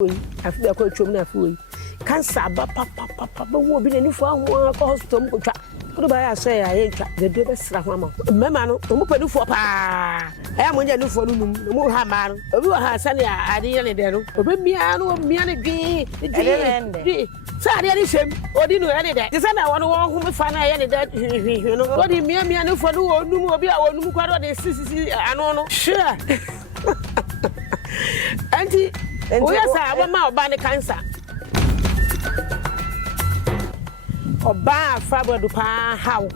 afi be ko twom na afi we cancer ba papa wo bi na ni fo ho ko hospital mu ko twa ko ba ya so ya ye twa de be sra ho ama mema no mo padu fo pa aya mo nya ni fo no num mo ha ma no obi wa ha sane ade ye de no obi mia no mia ne dwi sa ade ni shem odi no ye de de sa na wono wo ho me fa na ye de no odi mia ne fo no wo num obi a wo num kwa do de sisi ano no sure anti oh yes, I want my body cancer. Oba fibroid pa how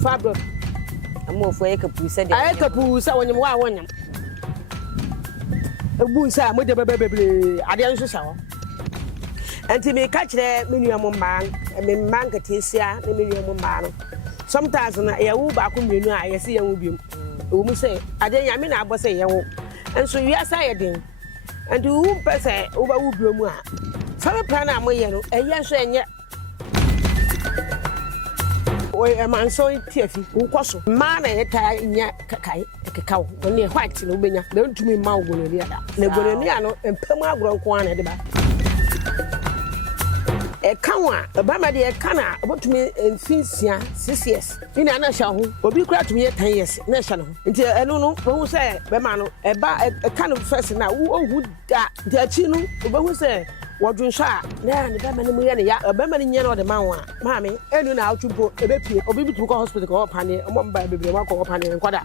fibroid. I'm more for a capusa. I capusa when you want one. A boonsa, with the baby, I didn't show. And to me catch the minimum man, I mean, Mancatia, the minimum man. Sometimes when I will back when you know I see a woman. Woman say, I didn't I was say, and so yes, I did. And you won't pass over Ubuma. Some plan am way, and yes, and yet. Or a man so tearful, who was man and a tie in ya cacao, only a white in Ubina, don't to me mouth when you're Negoniano and Pema Gronquan at the back. A kawa, a bamadi, a canna, about to me in Fincia, 6 years. In a nation, will be glad to me at 10 years, national. Until I don't know who say, Bemano, a kind of person now who would that the chino, who say, what you shot, now the Bamani, a Bamani, or the Mawa, Mammy, and now to put a baby or baby to go hospital or panny, and one baby walk or panny and quada.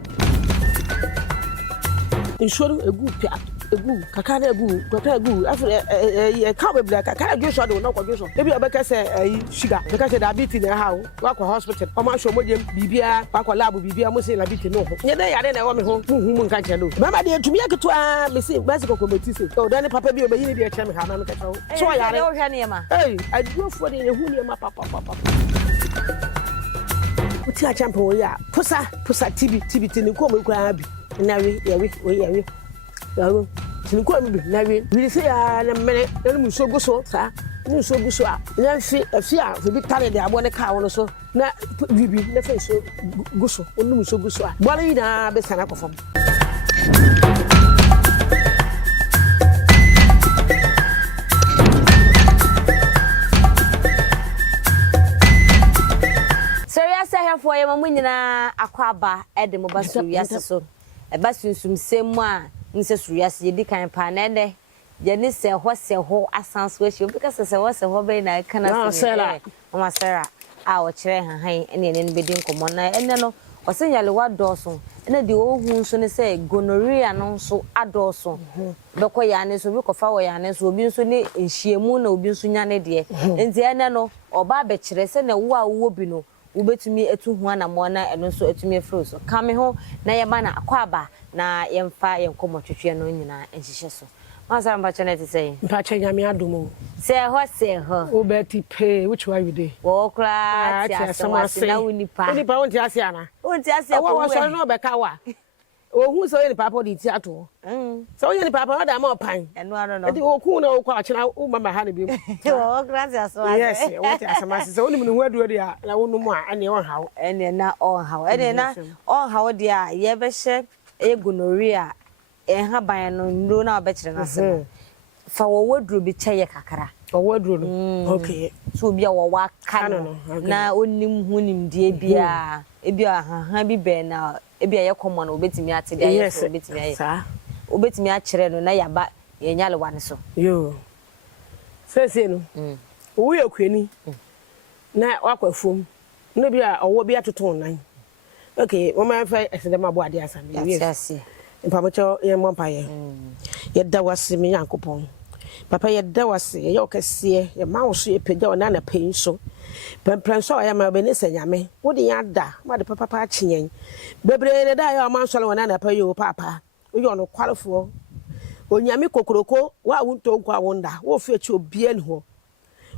In short, a good pia. Kakana goo, after a cowboy black, I can't just shadow, no condition. Maybe a baker say sugar, because diabetes in the house, walk a hospital, or my show, Bibia, walk a lab, Bibia, must say, I beat no. Yet I didn't want me home, whom can't do. Mamma, dear, to me, I could to bicycle committee. So then, Papa, be a chairman, Hannah. So I don't have hey, I do for the Hunia Papa. What's your champion? Yeah, Pussa, TB, in the common crab. Now we to go and we say, a minute, then we so go so, sir. You so go so. Then see a fear to be tired. I want a car or so. Now, we be the face so go so, only so go so. Bolly, now, be Sanako from. SuroWiase here for you, Mamma, Aquaba, Edmo SuroWiase so. A basun some same one. Nse SuroWiase yedi kan pa na de je ne se ho asans we show because se ho be na kana Sarah Maa Sarah a wo kire han ene ne be din komo na ene no o se nyale wa doso ene de ohun so ne se gonorrhea no so adoso be ko ya ne so bi ko fa wo ya ne so obi so ne ehyiemu na obi so nya ne de enti ene no oba be kire se na wo a wo bi no ubetumi etu hu na mo na eno so etumi efro so kame ho na ye ba na akwaba na yemfa yenkomo twetwe no nyina enhihye so Maa Sarah mbache na ti say mbache nyame adomo say ho obeti pay which way you dey wo kra ti asewase na unipa wonti ase ana wonti ase ko wo so no be ka wa ohun so ye papa di ti ato so ye ni papa o da ma opan eno ano no edi okun na okwa achina wo mama ha ne bi wo kra ti asewase yes wonti asewase so onim ne hu aduro dia na wo numu a ene on hawo ene na on hawo ene na on hawo dia ye be hye gonorrhea haban no ndo na obekire na se fa wo waduro bi cheye kakara waduro no okay so bia wo wa kan na onim hunim die bia ebia ha bi be na ebia ye komo na obetimi ate dia ye so obetimi aye sa obetimi a kire no na yaba ye nyale wane so yo sese no wo ye kwani na wakwafom no bia owo bia toton nan okay mama fa esedema bo ade asam yes Mpamocho ye mompaye ye dawase me yankopon papa ye dawase ye okese ye mawo so ye pegya ona na penso pemprenso ya ma bene senyame wodi ya da ma de papa pa kyenyen bebre ne da ya ma nsole ona na payo papa oyo no kwalefo onyame kokoroko wa wunto nkwa wonda wo fe chi obie ne ho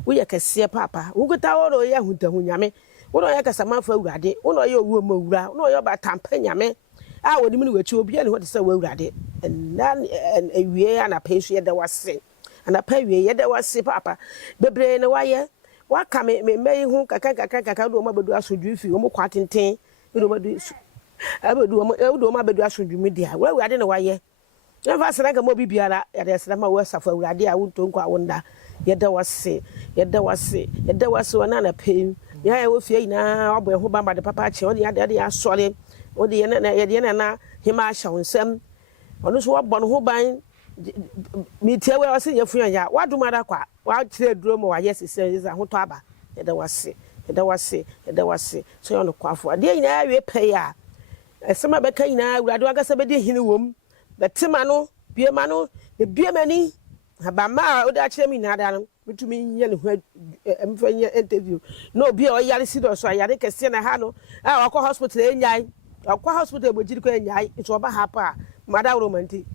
wo ye kese papa wo gota wo ye huntahu nyame wo ye kasa manfa awurade wo ye owuo mawura wo ye ba tampa nyame a wodi mu wechi obi ane hodi se wawurade na ewie ana penso ye da wase ana pa wie ye da wase papa bebre ne waye waka me hu kaka do ma bedu asodwu fi o mo kwatenten do ma do abedu ma bedu asodwu media wawurade ne waye never say like mo bibiara ya de say ma wo safo awurade a wonto nkwa wonda yeda wase wana na pem ya ya wo fie ina obo ho bamba de papa che odi ade asore odi ye na hima ahya wonsam ono so wabɔ no ho ban mi tie we wase ye fuya ya wadumada kwa wa kire duro mo wa yes say ho to aba yeda wase so ono kwafo ade ina awe pɛ ya esema beka ina awurade wagasa bedi hini wom betima no biema no ne biemani abama oda kire mi na da no bitumi nye ne ho emfanya interview no bia o yare si do so yare kese na ha no akwa hospital enyai akwa hospital ebojiri ko enyai nso oba ha pa mada romanti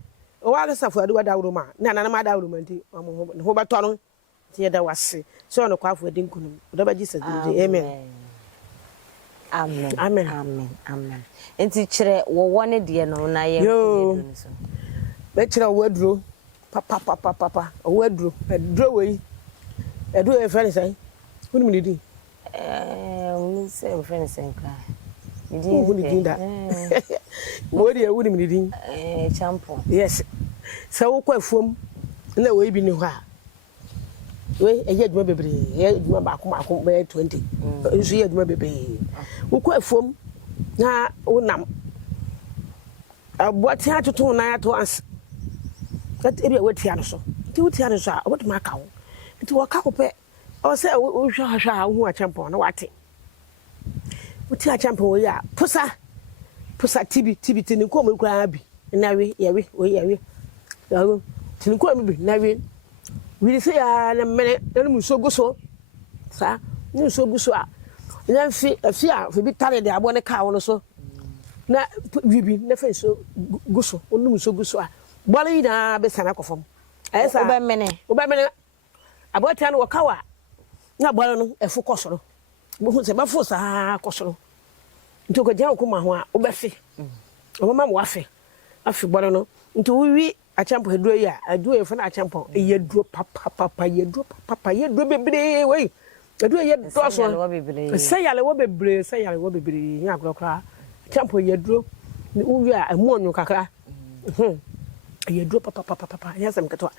o wa gasa fu adu wada roma na mada romanti ho ba to no tie da wase so no kwa fu edi nkunu do ba Jesus di amen. Amen. Enti kire wo wone de no na ye yo be kire wo aduro papa wo aduro we aduro e friend say woni mi di we say friend say ka di woni di da wo di woni mi di champion yes so wo kwa afuom na we bi ni ho a we eye aduma bebre ye aduma ba ko be 20 nso ye aduma bebre wo kwa afuom na wonam aboati atoto na ato ans that ebe wetia no so ti wetia no so a wotuma ka wo ti wo ka ko pe o se wo hwa wo a champion na wate wetia champion wo ya pusa tibi tin ko mo kura bi na we yewe yawo tin ko mi bi na we say ya na mene na mu so guso sa ni so guso a na fi bi tare de abo ne ka wo no so na bibi na fe so guso onu mu so guso a bole na be sana kofom ayesa oba mene abota no wakawa na bole no efu kosoro bo hu se ba fo sa kosoro nti ko jan ko ma ho a obefe o mama mo afe bole no nti wi achampo heduro ya aduro ye fana achampo ye duro papa ye duro bebre we aduro ye do so say yale wo bebre nya krokra achampo ye duro ni uwi a emu onyu kakra ye duro papa ya sam ketwa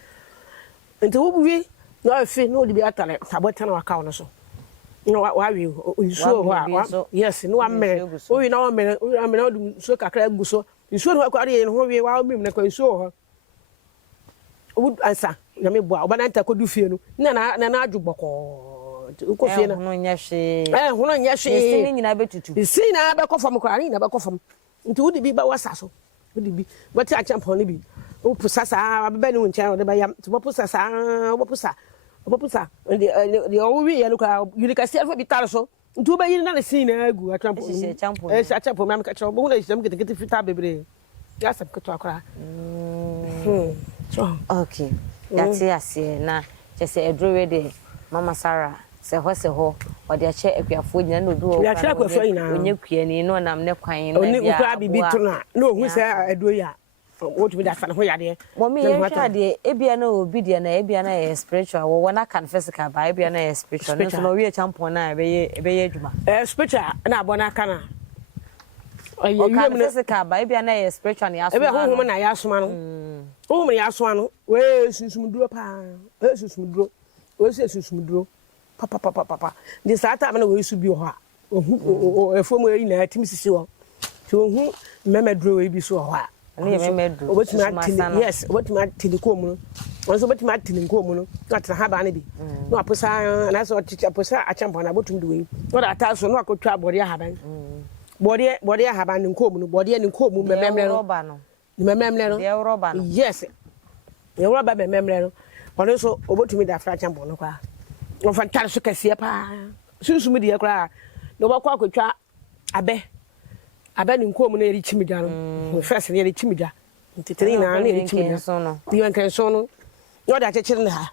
nti wo buwi no afi no di bi atale sabota na waka no so no wa wi nsuo ho yes no amere o wi na o mere o du nsuo kakra guso nsuo no akwa ye no ho wi wa mim na kwa nsuo ho would answer na me boa oba na nta kodu fie no na adwoboko uko fie na hono nya hwe hono nya hwe isi ni nyina betutu isi na be kofam kwa ni na be kofam nti wodi bi ba wasa so wodi bi bati a champion ni bi o pusa sa abeba ni woncha o de ba yam to pusa sa o pusa de o wi ye no kwa yuli ka selfo bi tar so nti o ba yin na le sin na agu a champion a champion ma ka cho bo na isam kete fita bebre ya sab ka to akra okay that's it na just aduro de mama Sarah se ho o de ache akuafo nyina no do ya ache akuafo nyina onye kuani no nam ne kwan na bia oni ukra bibi to na ohu se aduro ya what we that fan ho yade mommy ye hwa de ebia na obi de na ebia na spiritual wo na kan physical ba ebia na spiritual no so no we champion na ebe ye adwuma spiritual na abona kana o kan physical ba ebia na spiritual na yaso ebe ho na yaso no o me yaso ano we susumduro pa susumduro we susumduro papa de sata na we su bi ho a ohu efom yi na atim sisi ho so ohu memeduro we bi so ho a ani memeduro yes obetuma tini ko mu no onso obetuma tini ko mu no na tra ha ba na bi no aposa na so teacher aposa achampa na botum de we no da ta so no akotwa body ahaban body ahaban nko mu no body ni nko mu mememre no mememre no de roba no yes ye roba mememre no ono so obotumi da fra achampa no kwa no fantar so kase pa susumi de kra no ba kwa akotwa abe ni nko mu na eri chimida no first na eri chimida ntitiri na eri chimida ni wan kan so no no da chechire na ha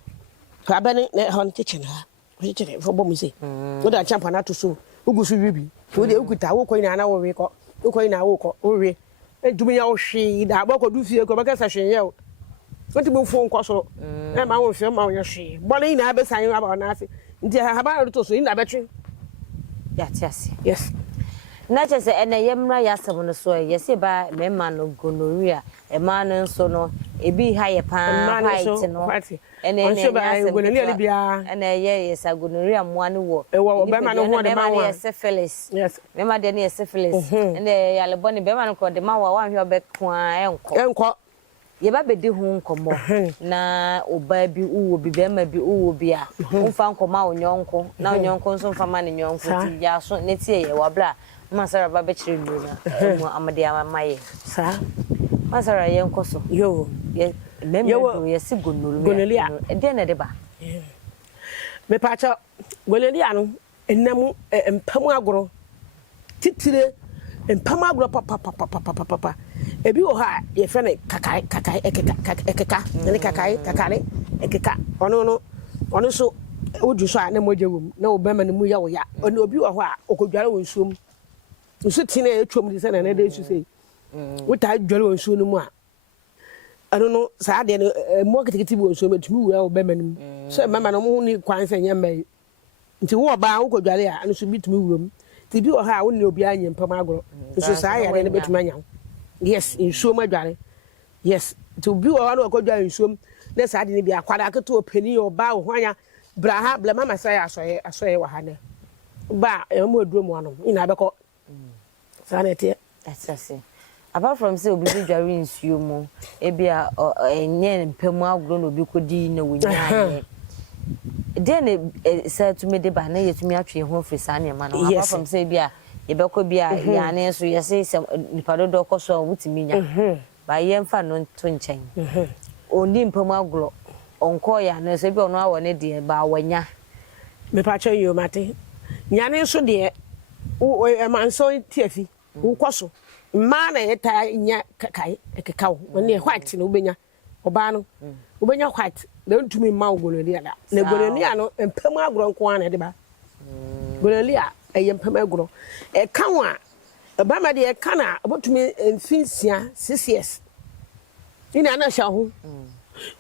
abe ni ho ntiche na ha chechire fo bomu se no da champa na to so ugusu bibi wo de ukuta wo koina na wo we ko wo koina wo ko wo we edumi ya wo hwe da abako du fie ko baka sa hwe ye o wonti mo fo nko so na ma wo fie ma wo ye hwe bole na abe san aba na ase nti ha ba ro to so ina betwe ya tiase yes na che se ene yemra yasem no so yesi ba mema no gonorrhea e ma no so no ebi ha ye pa white no ene ba gonorrhea bia ene ye yesa gonorrhea mo ne wo be ma no ho de ma wa syphilis yes mema de ne syphilis ene yale boni be ma no ko de ma wa hwe obekwa enko ye ba bedi hu nkomo na oba bi uwo bi be ma bi uwo bi a umfa nkoma onyonko na onyonko nso mfa ma ne nyonko ti ya so ne tie ye wa bla Maa Sarah ba betri nduna mu amade amaye sa Maa Sarah ye nkoso yo ye memdo ye si gonorrhea e de na de ba me pa cha gonorrhea no enam empam agoro titire empam agoro papa ebi o ha ye fe ne kakai ekeka ne kakare ekeka ono so oju so a na moje wom na obema ne mu ya wo ya ono obi wo ho a okodware wo nsuom nsu tine etwom di se na de su sei wuta dware wo nsuo no mu a ano no saa de no mo keteketi wo nsuo metumi wo ya obema ne mu so mama no mo ni kwan se nyemba nti wo ba wo kodware a ano so bitumi wurom ti bi wo ha wo ne obi anye mpam agoro nso saa ya ne betumi anya yes nsuo ma dware yes to bi wo ha no kodware nsuo na saa de ne bi akwada keto opani oba wo hwanya braha bla mama say asoye wa ha ne ba mo aduro mo anom ina beko sanete asase apart from say obi dware nsuo mu e bia enye mpamu agro no bi kodi na wonya de ne say to me de ba na yetumi atwe ho firi sane ma no apart from say bia ye beko bia ya ne so ye say nipa do koso wutimi nya ba ye mfa no to nchen oni mpamu agro onko ya na se bi ono awo ne de ba wanya me pa che yo mate nyane so de o manso tiafi wo koso ma na eta nya kakai ekeka wo ne white no benya oba no obenya white na ntumi ma gonorrhea da na gonorrhea no empam agro nko ana de ba gonorrhea empam agro e kan wa ba ma de e kan a obotumi mfinsia 6 years ina na sha ho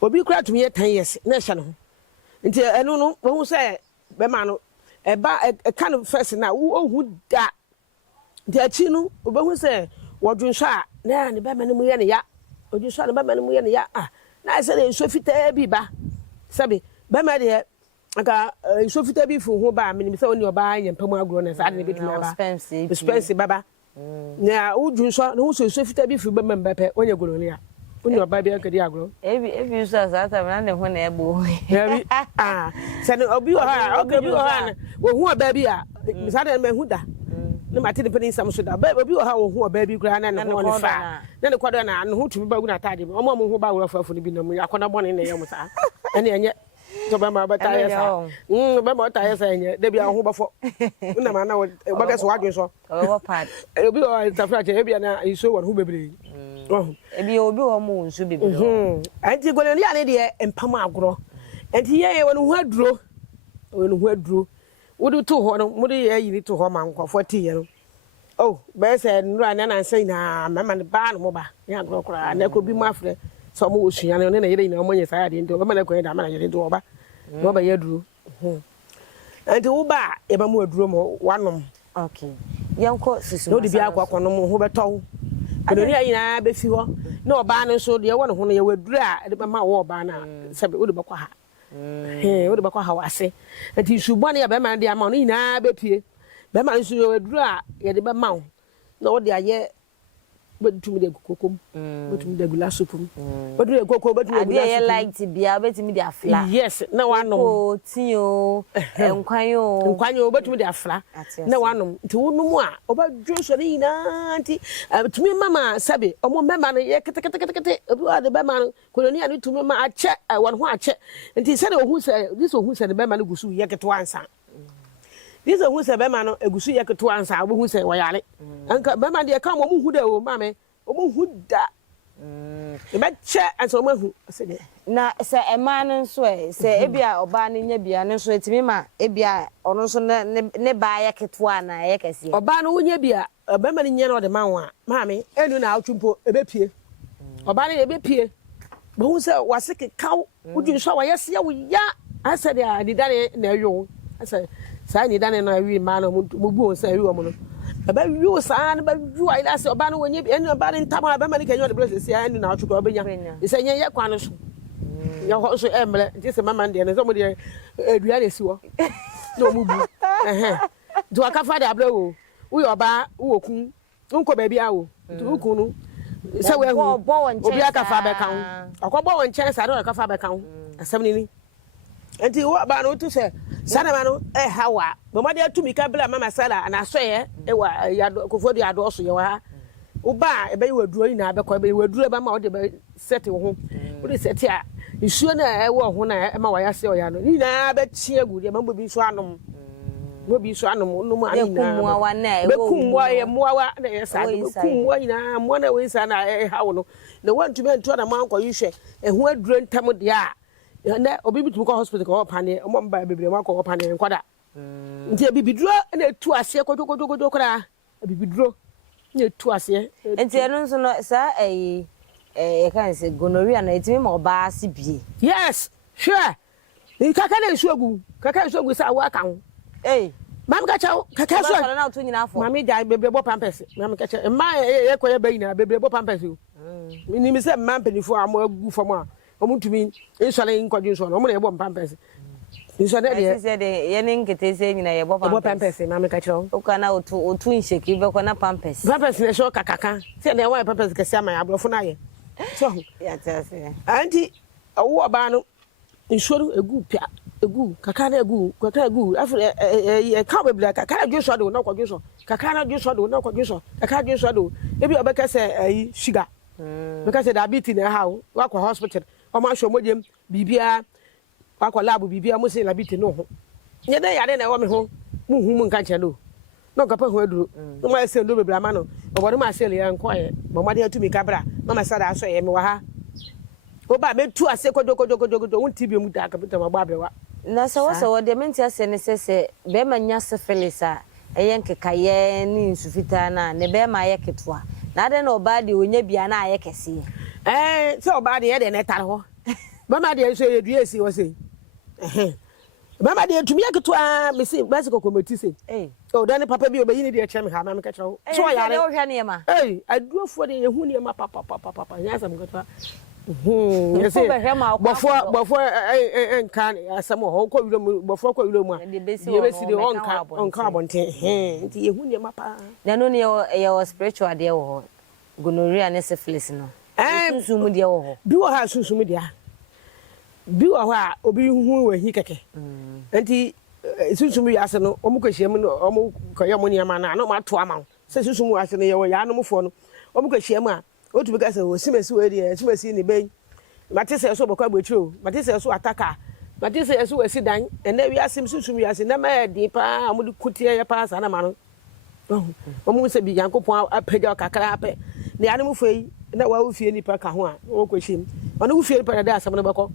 obi kura tumi 10 years na sha no nti enu no wo say be ma no e ba e kan first na wo hu da nti achi no obehu say wodwunso a na ne be ma ne mu ye ne ya odwunso ne be ma ne mu ye ne ya ah na say ne nso fita bi ba sabe be ma de aka nso fita bi fu ho ba me say oni oba anya mpam agro na sa de betumi ba expensive baba na odwunso no so fita bi fu be ma mbepe onye gonorrhea Unyo baby akadi agro. Ebi usa sata na ne ho na ebo. Ebi se no obi o ha, obi o ha. Wo hu baby a, misade me hu da. Ne mate ne penin sam so da. Obi o ha wo hu baby kura na ne ho ne fa. Na ne kwado na ne ho tumi ba gu na tade. Omo mo hu ba wo afafo ne bi na mu akona bone ne yam sa. Ene enye to ba ma bata yesa. Ba ma bata yesa enye. De bi a ho bafo. Na ma na wo ba so wadwen so. Wo pad. Obi o tafra che ebi na iso won hu bebre. Ebi obi wo mu nsu bibiro anti gonorrhea ne de empam agro anti ye wonu hu aduro wodu to ho no mu de ye yiri to ho ma nkofo ti ye no oh be se nura na na nsan na mama ne ba no mo ba ya agro kura na ko bi mu afre so mo osua ne na yire na mo nye sa ade ndi o ba na ko ye da ma na yire ndi o ba no ba ye aduro anti wo ba e ba mu aduro mo wanom okay yanko sisu no de bi akwa no mo ho beto gonorrhea ina be fi ho na oba no so de won ho no ye waduru a de ma wo oba na sabe wo de bakwa ha wo de bakwa ha wase enti subone ya be ma de ama no ina be pie be ma so ye waduru a ye de be ma wo na wo de aye betumi de kokom betumi de gula supum betumi de kokko betumi de gula supum ade ye light bia betumi de afla yes na wanom o tio nkwanyo betumi de afla na wanom nti wonum a obadwo so ni na nti betumi mama sabe omo mema no ye kete obi wa de bema no koloni anu tumi ma ache won ho ache nti se de ohu se this ohu se de bema no gusu ye keto ansa this ohu se bema no egusu ye keto ansa ohu se wayale anka bema de ka mo hu da o mame o mo hu da e be che anso mo hu se de na se ema no so se ebia oba no nya bia no so etimi ma ebia ono so ne ba ye keto ana ye kase oba no wonya bia bema no nya no de manwa mame enu na atwumpo e be pie oba no e be pie bo hu se waseke kaw wudun so wa yese ya wo ya asa de adidane na eyo asa sai ni dane na wi ma no mo bu o sai wi o mo no aba wi sa na ba wi ai last oba no wonye eni oba ne ntama aba mani kenyo de bless sia ani na otwo obenya ise nye ye kwan so ya ho so emre nti se mama de ne so mo de adua na si wo no mu bu do aka fa de abra wo wo oba wo kun nko ba bia wo nti wo kun no se we hu obi aka fa be kan akobo won chen sa do aka fa be kan asem ni nti wo ba no to se sana ma no hawa mama de atumi ka bla mama Sarah ana so ye wa ya kofo de ado so ye wa wo ba e be waduro ni na be ko be waduro ba ma wo de be set wo ho wo de set a isuo na e wo ho na e ma wa ya se o ya no ni na be chi agu de ma bi so anom wo bi so anom no ma ani na kumwa na be kumwa ye muwa na ye sa be kumwa ina mo na we sa na hawo no na wantumi antu na man ko yihwe e ho aduro ntam de a na obi bitu ko hospital ko pane mo mba bebre ma ko pane nkwada nti bibiduro na etu ase kodokodokodo kra bibiduro na etu ase nti eno nso no sa e kan se gonorrhea na etimi ma oba ase bie yes sure kaka na isuogu sa wa kan mam ka chawo kaka so na otu nyina afọ mami ja bebre bo pampers mam ka cha ma ye ko ye bayi na bebre bo pampers ni mi se mam penifo amo agu fo ma omutumi insole nkwadun so no mo na ye bo pampers insole de se de ye nin kete se nyina ye bo pampers mam ka chawo o kana otu nsheki be ko na pampers na so kakaka se na wa pampers ka sia ma ya brofo na ye so ya tase anti owo ba no insole egu pia egu kaka na egu afre e ka bebla kaka na dwo so do na kwadwo so kaka na dwo so do na kwadwo so kaka dwo so do ebi obeka se sugar because diabetes na how wa kwa hospital o ma show mojem bibia wa kwa lab bibia mo se diabetes no ho nye de yare na wo me ho mu hu mu nka che do no ka pa ho aduro no ma se do bebla ma no bo ma se le yan ko ye bo ma de atumi kabra mama Sarah aso ye me wa ha o ba me tu ase kodokodokodo won tibia mu da ka bita ma ba brewa na so wo de menti ase ne se be ma nya syphilis a eyen kekaye ni nsufita na ne be ma ye ketwa na de na oba de onya bia na aye kese se oba de ye de ne tare ho mama de so ye dua esi wo se mama de tumi aketwa me se bicycle committee se o da ne papa bi obayi ne de chem ha mama ka chewo so yare o hwa ne ma aduofo de ye hu ne ma papa nya sam ketwa bofo enkan asam ho ko wilo mu bofo ko wilo mu a de besi de onka abonten nti ye hu ne ma pa na no ne ye spiritual de wo gonorrhea ne syphilis no sunsumu de wo bi wo ha sunsumu de bi wo ha obi hu wa hi keke nti sunsumu ya se no omu ko hiem no omu ko ye mo ne ma na no ma to ama se sunsumu ase no ye wo ya no mfo no omu ko hiem a otu bi ka se osimesi we de osimesi ni ben matese so bokwa gbetiro matese so ataka matese so wasi dan ene wi asim susum yase na ma di pa amudi kutie ya pa sa na ma no omu se bi yankopon apega kakra ape ne anu mfoi na wa wo fie nipa ka ho a wo kwehim ono wo fie nipa da asam no beko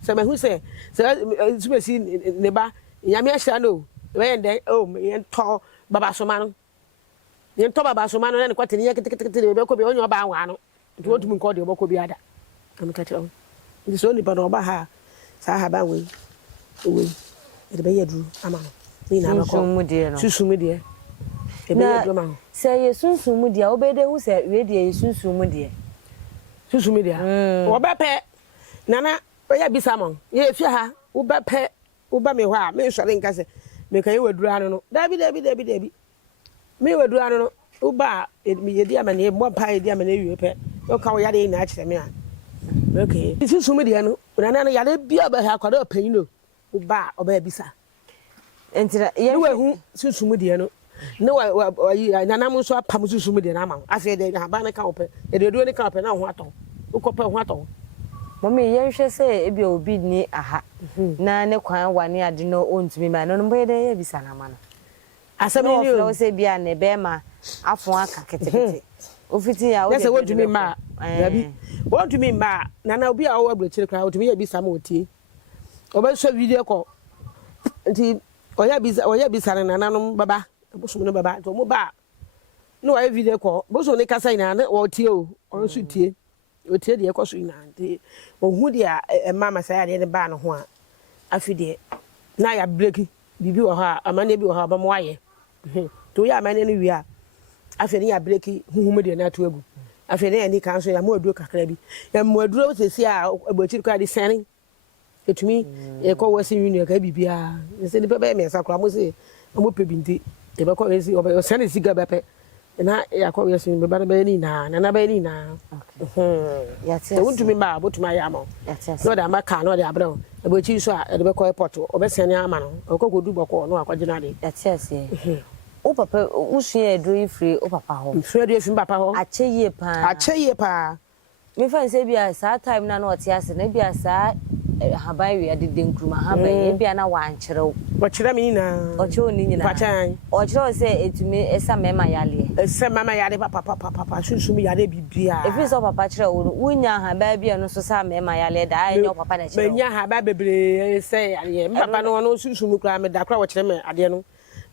se ma hu se osimesi ne ba nyame ahira no we ndem yen to baba so ma no yen to baba so ma no na ne kwate ne ketekete be ko be onyo ba wa no nti wotum nko de beko bi ada amka chawo ndi so ni ba no ba ha sa ha ba we e be yedru ama no ni na ba ko susumu de e be yedru ma se ye susumu de obede hu se we de ye susumu de wo ba pe nana o ya bisa mo ye fi ha wo ba pe wo ba me ho a me sore nka se me kan ye wadru anu no dabi me wadru anu no wo ba me ye di amane mo pa ye di amane wi pe o ka wo ya de na a kire me a okay susumu de no nana ya le bia ba ha kwada panyin no wo ba oba bisa entira ye hu susumu de no ne wa nana mo so apam susumu de na ama afi de ha ba na ka ope e de do ne ka ope na ho ato wo ko pe ho ato mami ye hwe se ebi obi ni aha na ne kwan wane ade no ontumi ma no mbo de ye bisa na ma no asem ni o se bia ne be ma afo aka ketekete ofiti ya o de wotumi ma dabi wotumi ma nana obi a wo abrechire kra wotumi ye bisa ma otie oba so video ko nti oya bisa na nana no baba bosom no baba to mo ba no wa video ko bosom ne kasa ina na wo tie o so tie o tie de ko so ina nti ohu de a mama say ade ne ba no ho a afi de na ya break bibi wo ha amane bi wo ha ba mo aye to ya amane no wi a afi ne ya breki huhum de na to agu afi ne ani kan so ya mo aduro kakra bi ya mo aduro sesi a abochiri kwa de sene etumi e ko wasi union ka bibia se de bebe me sakra mo se mo pebinti e be ko wasi o sene siga bepe na ya ko wasi be ba be ni na be ni na yati wutumi ba botuma ya ma no da maka no de abra abochiri so a de be ko airport o be sene ama no o ko godu boko no akwagina de yati ase o papa usua aduro free o papa ho free de fi papa ho acheye pa me fa nse bia sa time na no ote ase na bia sa haban wi ade denkruma haban e bia na wankyerɛw wɔkyerɛ me nyina ɔkyerɛw ni nyina pachan ɔkyerɛw sɛ etumi esa mema yale esa mama yale papa sunsum yale bibia efi so papa kyerɛw wonya haban bia no so sa mema yale da ai nyɛ papa na kyerɛw menya haban bebre sɛ yale papa no no sunsum kura me da kura wɔkyerɛ me ade no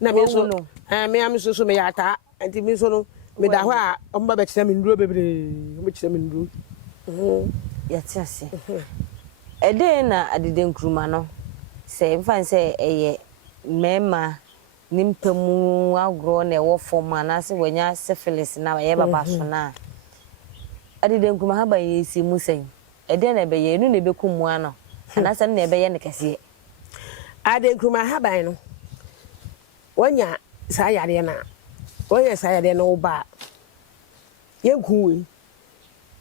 na me so me am so me yata anti me so no me da hɔ a ɔmba bɛ kyerɛ me nduro bebre me kyerɛ me nduro yati ase ede na adede nkruma no se mfa nse eye mema nimpamu agro na ewo forma na se wanya syphilis na ye baba so na adede nkruma ha ba yesi musen ede na be ye nu na be kumu ano na se na be ye ne kase adede nkruma ha ba no wanya sa yare na wanya sa yare na oba ye guwe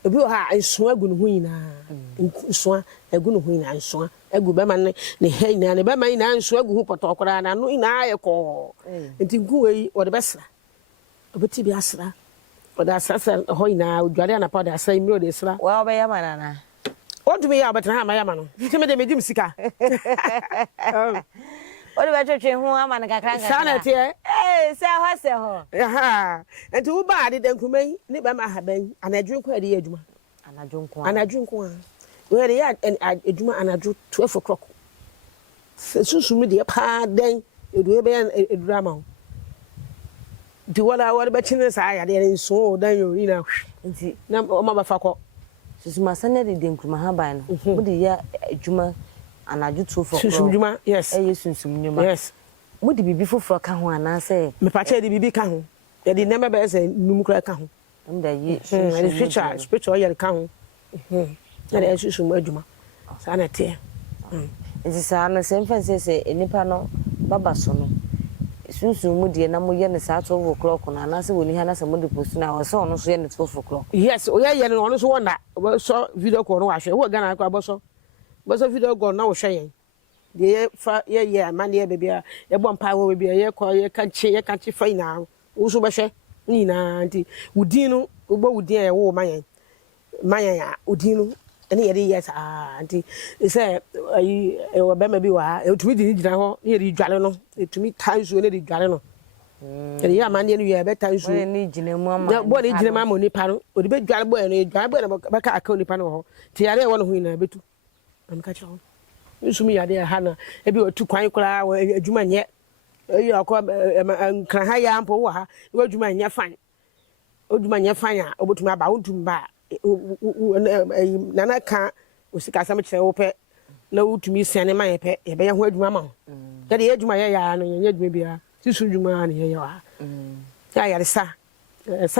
ebi ha nso agu no hu nyina nso agu no hu nyina nso agu be man ne he nyina ne be man nyina nso agu hu potokora na no nyina ayeko enti guwe wo de besra obeti bi asra wo da asra ho nyina odware na pa da asra mi o de sra wa obe yama na odumi ya obetena ha ma yama no ntime de medim sika odi ba twetwe ho ama na kakra kakra sanate se ho aha enti wo ba de denkuman ni ba ma haban anadwo ko ade adwuma anadwo ko we ade ya adwuma anadwo 12 o'clock susumi de pa den edu be edurama di wala ba chine sa ya de nso dan yo ni na enti na o ma ba fakọ susuma sanne de denkruma ha ban no wo de ya adwuma anadwo 2 for sunsum dwuma yes sunsum dwuma yes mo de bibi foforo ka ho ana se me pa che de bibi ka ho ya de nema be se num kura ka ho nda yi spiritual ya ka ho na de sunsum adwuma sa na te nti sa no se mfa se enipa no baba so no sunsum mu de na mo ye ne sa 12 o'clock na na se woni ha na se mo de post na o so no so ye ne 12 o'clock yes o ye no no so wona so video call no wa hwe wo Ghana kwa boso video go na wo hwe yen de ye fa ye amane ye bebia ye bom pa wo bebia ye ko ye kanchi fa ina wo so be hwe ni na nti udin no wo udin ye wo mayen ya udin no ene ye de yes nti say ayi e wo be ma bi wa e tumi di gina ho ye di dwale no e tumi tanzo ne di dwale no ene ye amane no ye be tanzo ni gina mu ama bo ni gina ma mo ni pa no odi be dwale bo no dwale bo na ba ka aka ni pa no ho ti yare wo no hu ina betu am ka chawo nsumi yade ha na ebi otu kwan kura adwuma nye eyi akọ nkran ha ya ampo wo ha adwuma nye fan adwuma nye fan a obotuma ba wontum ba nana ka osika sam kire wo pe na wotumi siane man ye pe ye be ye ho adwuma ma ya de adwuma ye ya no nye adwuma bia sisu adwuma na ye wa ya yare sa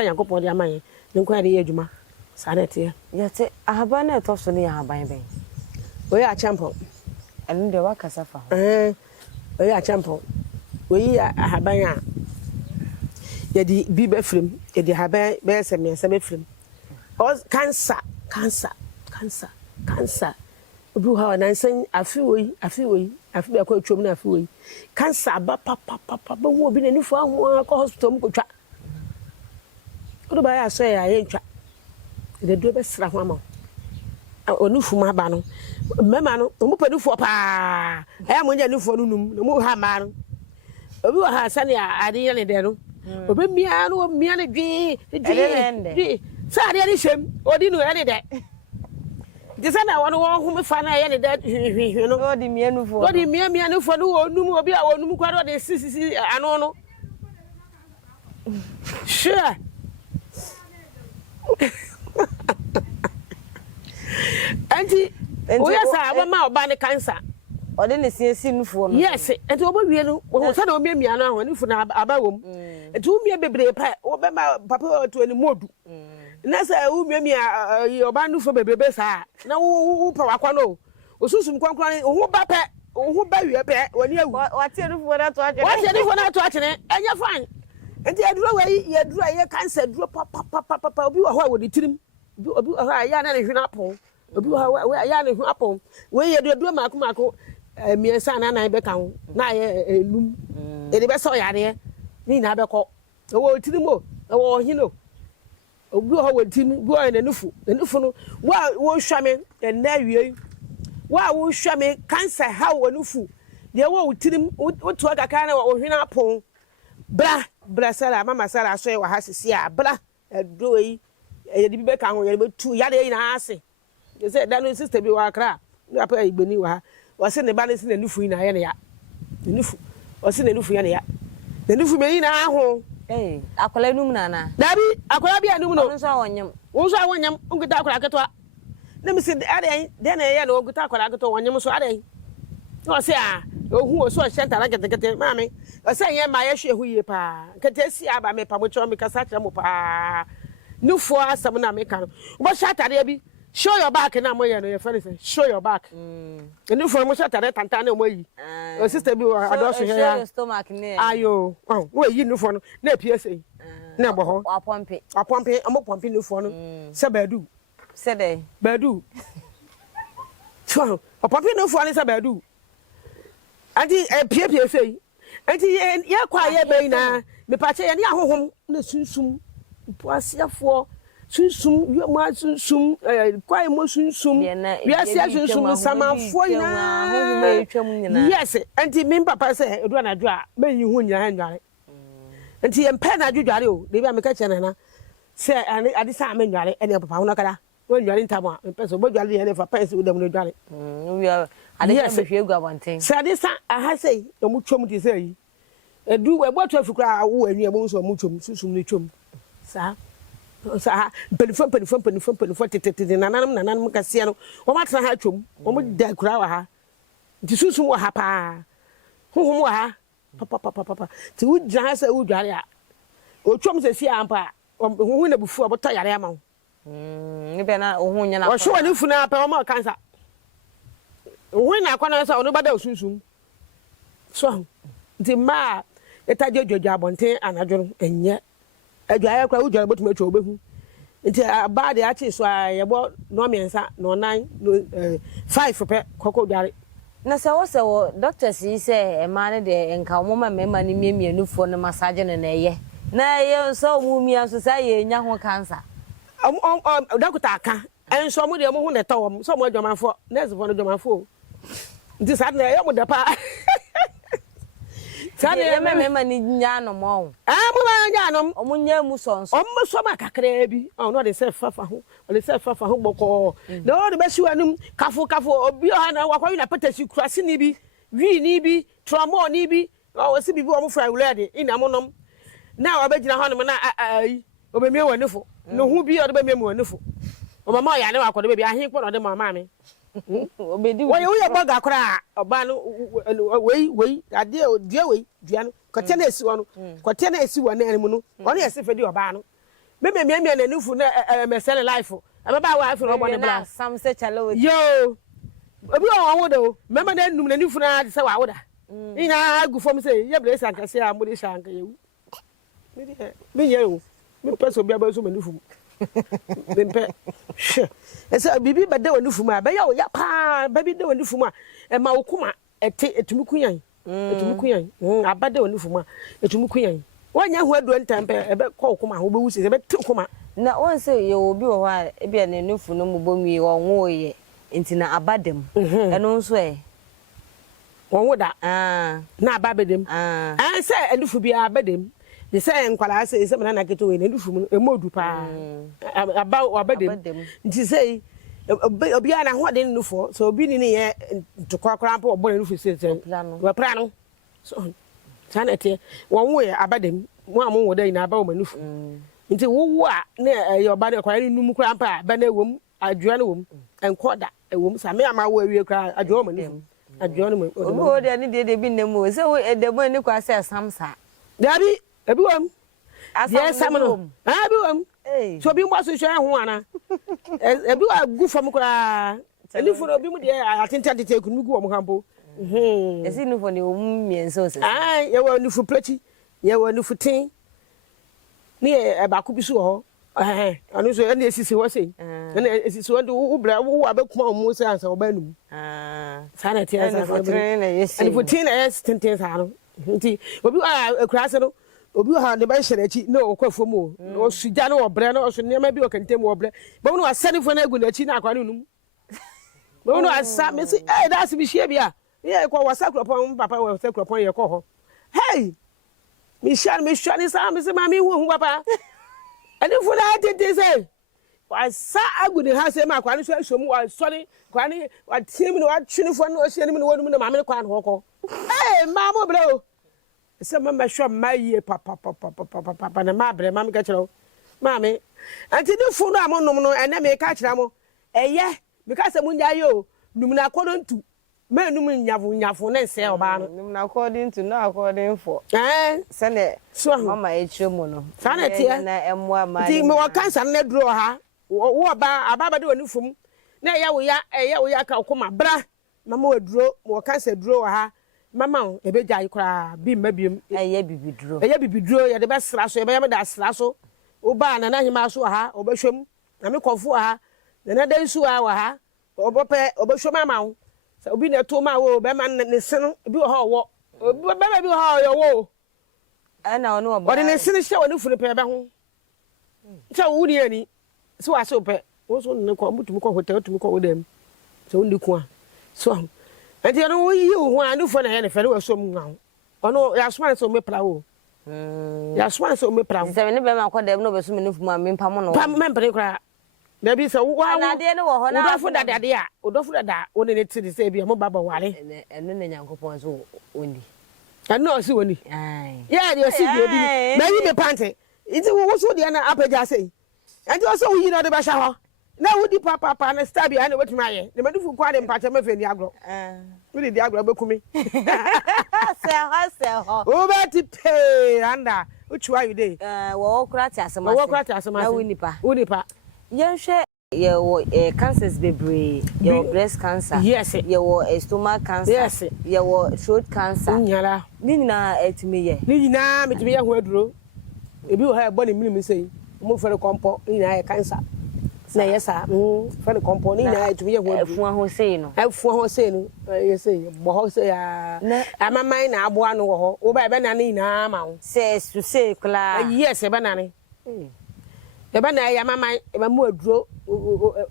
yankopon de aman ne nkwa de adwuma sa na te yate ahaba na to so ne ahaban ben we ya champion enu de wakasa fa we ya champion we ya ahaban a ye di bi be frem ye di ahaban be se me se be frem cancer obi ha na nsan afi be ko atwom na afi we cancer ba papa ba wo bi na nifo aho ko hospital mu ko twa odo ba ya so ya ye ntwa de do be sra ho ama onufu ma ba no mema no mo padufo pa aya mo nya nufo no num no mo ha ma no obi wa ha sane ade ye ne de no obi mia no mia ne dwi sa ade ne hwem odi no ye ne de de sana wono wo hu me fa na ye ne de hwehwe no odi mia nufo no onum obi a onum kwa do de sisi ano no sure anti o ya sa aba ma oba ne cancer ode ne siesi nufo no yes anti obo wie no wo sa na o miamia no ho nufo na aba wom etu umie bebre pa obema papa to ani modu na say umie mi oba nufo bebrebe sa na wo pa wakwa no osusum kwankwan ho ba pe ho ba wie pe wani awu wate nufo na to achene wate nufo na to achene enya fine enti aduro we ye duro ye cancer duro papa obi wa ho a wodi tirim obi wa ho a ya na ne hwena pon obi wa ho ya ne hwena pon we ye duro mako miensa na na be kan na ye enum e de be so yare ni na be ko wo tirim o wo hino obi wa ho wodi tirim bi o ne nufu no wa wo hwame na wie wa wo hwame cancer ha wo nufu de wo tirim wo to akaka na wo hwena pon bra Sarah mama Sarah so ye wa ha sisi a bra do yi e de bi be kan ho ye be tu ya de na ase they say that no sister bi wa kra na pa igbeni wa wase ne ba ne sin nufu yi na ye ne ya nufu wase ne nufu ya ne ya ne nufu me yi na ho akola num na na dabi akola bi anum no nso awonyam ngita akola ketwa na mi se ade de na ye no ngita akola ketwa wonyam so ade no se a ohu o so shenta la kete mame o se ye ma ye hwe hu ye pa kete si aba me pa mo cho me kasa kire mo pa nufu asam na me kan bo shatare bi show your back na mo ye no ye fere say show your back nufu mo shatare tanta na mo yi o sister bi wa adoso here ya stomach ne ayo wo yi nufu no na pie sei na bo ho apompe amo pompe nufu no se badu se dey badu so apompe nufu no se badu anti pie sei anti ye kwa ye be na me pa che ye ne ahohom na sunsum puasiafo sunsum yoma sunsum kwa mo sunsum wiasia sunsum samafo ina yes anti me papa say edu na dwo a me yi hu nyina hanware anti ye mpa na dwodware o de bia me ka che na se ade sa me nware ene papa hono kada wo nware ntamo a mpa so bo dware ye ne fa pa se wo dem no dware ade ka be hwe gu abonten se ade sa aha sei no mu twom ti sei edu we bo to afukura wo anu e bo so mu twom sunsum ni twom sa penifo tete nananum kase no wo matra ha twom wo mu da kura wa ha nti susum wa ha pa honhom wa ha papa ti wo gina sa wo dware a o twom se si ampa honhom na bufu abota yare ama wo ni be na honhom nya na wo so wani funa pa wo ma cancer honhom na akwana sa ono bada susum so nti ma etaje jojo abonten anadwo enye adwaye kwa udware botum atwa obehu nti abade achi so ayebo no miensa no 9 no 5 pe kokko dware na se wo doctors yi se e ma ne de enka mo ma mema ne miemienufo ne massage ne na ye na ye so mu mia so sa ye nya ho cancer doctor aka enso mo de mo hu ne tawom so mo adwamanfo nurse fo no adwamanfo nti sa na ye mo de pa Sane ye mema ni nya no mo. Mo ba nya no. Omo nya mu sonso. Omo so ma kakra bi. No de se fafa ho. O de se fafa ho boko. No de be si wanum kafo obi ha na wakwa na patasi kurase ni bi. Wi ni bi, trauma ni bi. O se bibi omo fra wulade ina mo nom. Na wa be gina ho no na ai. Obemie wanefo. No hu bi o de be mie wanefo. Obama ya ne wakwa de be ahin kpo no de mama me. Obedi wo ye boga kra oba no wei ade dua wei dua no kote na esi wono kote na esi wona animu no ono ye sefedi oba no me na nufu na mesele life ababa wa afi robo ne bla sam se chalo yo obi o wo do mema na num na nufu na de se wa woda ina agu fom se ye ble sanka se a mo de shanka yewu me ye o me peso bia ba so me nufu bempe esa bibi bade wonu fuma be ya o ya pa bibi de wonu fuma e ma okuma etumi kunyan abade wonu fuma etumi kunyan wanya hu adu ntampe e be ko okuma ho be wusi e be tukuma na won se ye obi wo ha e bia na nufu no mu bomi wo nwo ye ntina abadem eno nso e won woda na ababedem se enufu bia abadem the say nkwala say se na keto we na dufu mu emodu pa aba obadem nti say obi ana ho de nufo so obi ni ye ntokrakra pa obo na nufu se we pra no so sanete won wo ye abadem mo amon wo da ina aba wo manufu nti wo a na ye oba de kwara ni num kra pa ba na ewom adwoa na wom enkoda ewom sa me ama wo awie kra adwoa manufu adwoa no obi wo de ni de bi nemu se wo edemo ni kwa se samsa dabi Ebiwam. Yes, I'm no. Ebiwam. So be more so ho ana. Ebiwa gu fam kra. Any for obi mu dey atenta de take nu gu om kampo. Esi nu for the mien so se. Ah, ye wa nu fu plati. Ye wa nu fu tin. Ni e ba ku bi so ho. Anu so ene esisi wo sei. Ene esisi wo de wo bra wo abekuma omu se ansa wo ba nu. Sana ti ansa for train na yes. And for tin na yes tenten sa no. Nti obi akura se no obi ha de ba hye achi na okwafom o. O suja na obre na o so nema bi o kantem obre. Ba mu no asane fo na agu na achi na akwa no num. Ba mu no asa me say that's bi hye bia. Ye ko wasakro pon papa wasakro pon ye ko ho. Hey! Me share ni sa me say ma me hu papa. And if I did this, I saw a good house in my quality, so more sorry, quality, what team, what uniform, or sending me one minute, Mamma Quan Hoko. Hey, Mamma Blow. Some member shop my year, papa, and my brother, Mamma Gatro. Mammy, until the phone I'm on no, and I may catch them. Yeah, because I'm on yo, Numina according to men, Yafu, and say about according to no according for. Send it. So, Mamma, it's your mono. Sanity, and I am more cancer, and let draw her. What about a baba do a new form? Now, we are come, bra. Mamma draw, more cancer draw her. Mamma, a big guy cry, be maybe a baby draw. A baby draw, you're the best slash, a baby that's lasso. Oban and I maso her, or Besham, and me confu her. Then I didn't sue her, or Bope, or Besham. So be na to ma wo be man ne sen bi ho wo be be bi ho yo wo ana no ba ne sen hye wo ne furu pe be ho so wo ni ani so wa so pe wo so ne ko mutum ko hotel mutum ko odem so ndi ku a so enti no wo yi wo ho anu fo na ye ne fe ne wo so mu nga ono ya so so me pra wo ya so so me pra wo se ne be ma ko dem no be so me ne fu ma me pam no pam me pre kra na bi so wa na de ne wo ho na udofo dada a udofo dada woni ne tiri se bi mo baba wale ene ne nyankopon so oni no si woni yeah they see the obi na yi me pante iti wo so de na apaja sei enti o so yi na de ba sha ho na wudi papa na star bi ana wetima ye ne madu fu kwa de mpacha ma feni agro wudi di agro bekumi se ho o ba ti pe anda uchuwa you dey wo krati asema na woni pa Yanshe your cancers bebre, your breast cancer, yes, your stomach cancer, yes, your throat cancer. Nyala. Nina etime ye. Nina metime ye ho aduro. Ebi wo ha boni minim sei. Mo fere kompo nina ye cancer. Na yes sir. Fere kompo nina etime ye ho aduro. Efu ho sei no. Efu ho sei no. Ye sei. Bo ho sei ya. Amamai na aboa no wo ho. Wo ba be na nina ma wo. Say to say kla. Yes, e ba na ne. Eba na ya mama eba mu aduro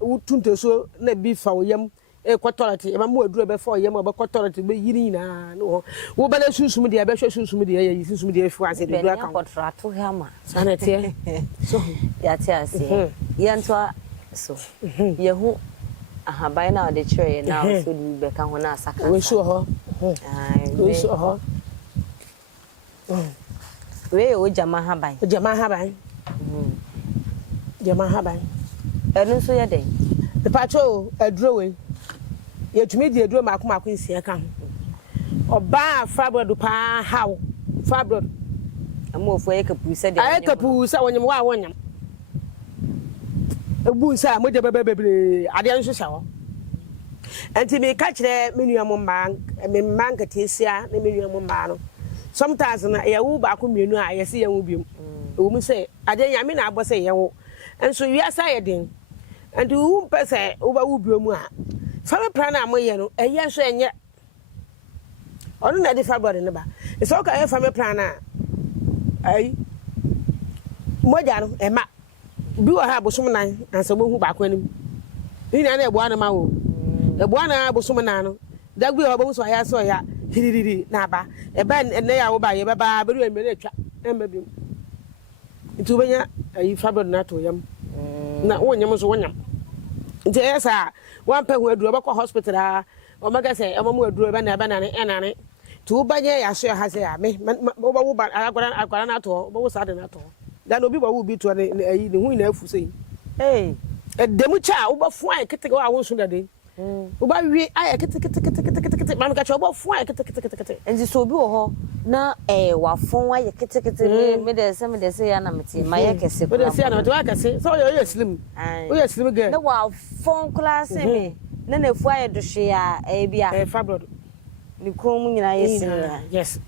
utunte so na bi fa oyam e kwotolati eba mu aduro be fa oyam oba kwotolati be yiri na no wo ba na susum de be hwe susum de ya susum de fi ase de dura kan kwotolato hama sanete so ya ti ase yanto so ye hu ahaban na de chere na so du be kan ho na asaka we so ho we so ho we o jama haban Jama haban. Enu so ye den. The patrol aduro we. Ye tumi di aduro makoma nsia ka ho. Oba fibroid pa how. Fibroid. Amofo ye kapu se de. Ay kapu se wonyem wa wonyam. Ebu nsa mo de bebebre ade nso sha ho. Enti me ka kire menuam mma me manka tesia na menuam mma no. Sometimes na ye wo ba ko mienu a ye se ye wo biem. Ewu mu se ade nyame na abo se ye wo. And so we are saying, and you person over Ubroma. Family plan amoyeno, a year so and yet. Only not the February number. It's okay, family planner. Eh, Modern, a map. Do I have Bosuman and some who back when him? In any one of my own. The one I was Sumanano. That we are both I saw ya. He did Naba, a band and they are by a baba, but we made a maybe. Into when you fabric not to yam. Na one yam was one yam. Yes, one pen who drew a hospital. Or Maga say, a woman drew a banana and two by ye, I sure has a me, but I got an atoll, but was sudden at all. That will be what will be to the winner who say, hey, a demucha over fine, can go out soon a day. Uba wi ay kete mama ka chobo fun ay kete enzi so obi wo ho na wa fon wa ye kete me de se ya na meti ma ye kese we de se ya na meti wa kese so yo slim girl na wa fon class me na fu ay do hwe ya bia fibroid ni ko mu nyina ye se yes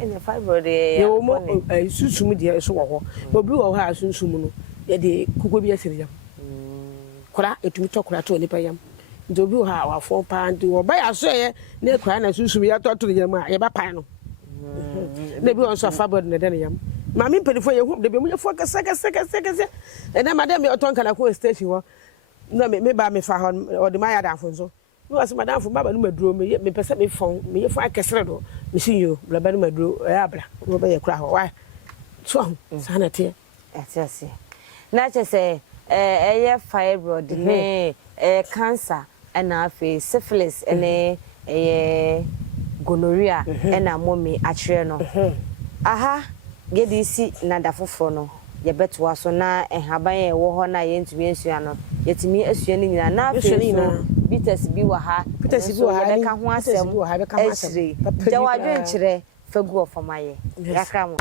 ene fibroid ye yo mo susum de so wo ho obi wo ha susum no ye de kuko bi asiri yam kura etumi to kura to ni pa yam ndobi wo ha wa fon pa ndi wo ba ya so ye na kura na susum ya to yam a ye ba pa no na bi won so fibroid na de ne yam mami pelifo ye hu de bi mu ye fo kase e na madam ye oton kana ko station wo na me ba me fa ho o de ma ya da fo so no as madam fo baba no maduro me pese me fon me ye fo akesere do me sinyo bla ba no maduro e abla wo ba ye kura ho wa so sana te atiase na chese eye fibroid ne cancer na afi syphilis ene gonorrhea na momi akire no aha gedi si na da foforo no ye beto aso na enhaban ye wo ho na ye ntumi ensua no yetimi asua ni nyina na afi no bitters bi wa ha be ka ho asem esire jawadwen kire fagu ofamaye yakra mo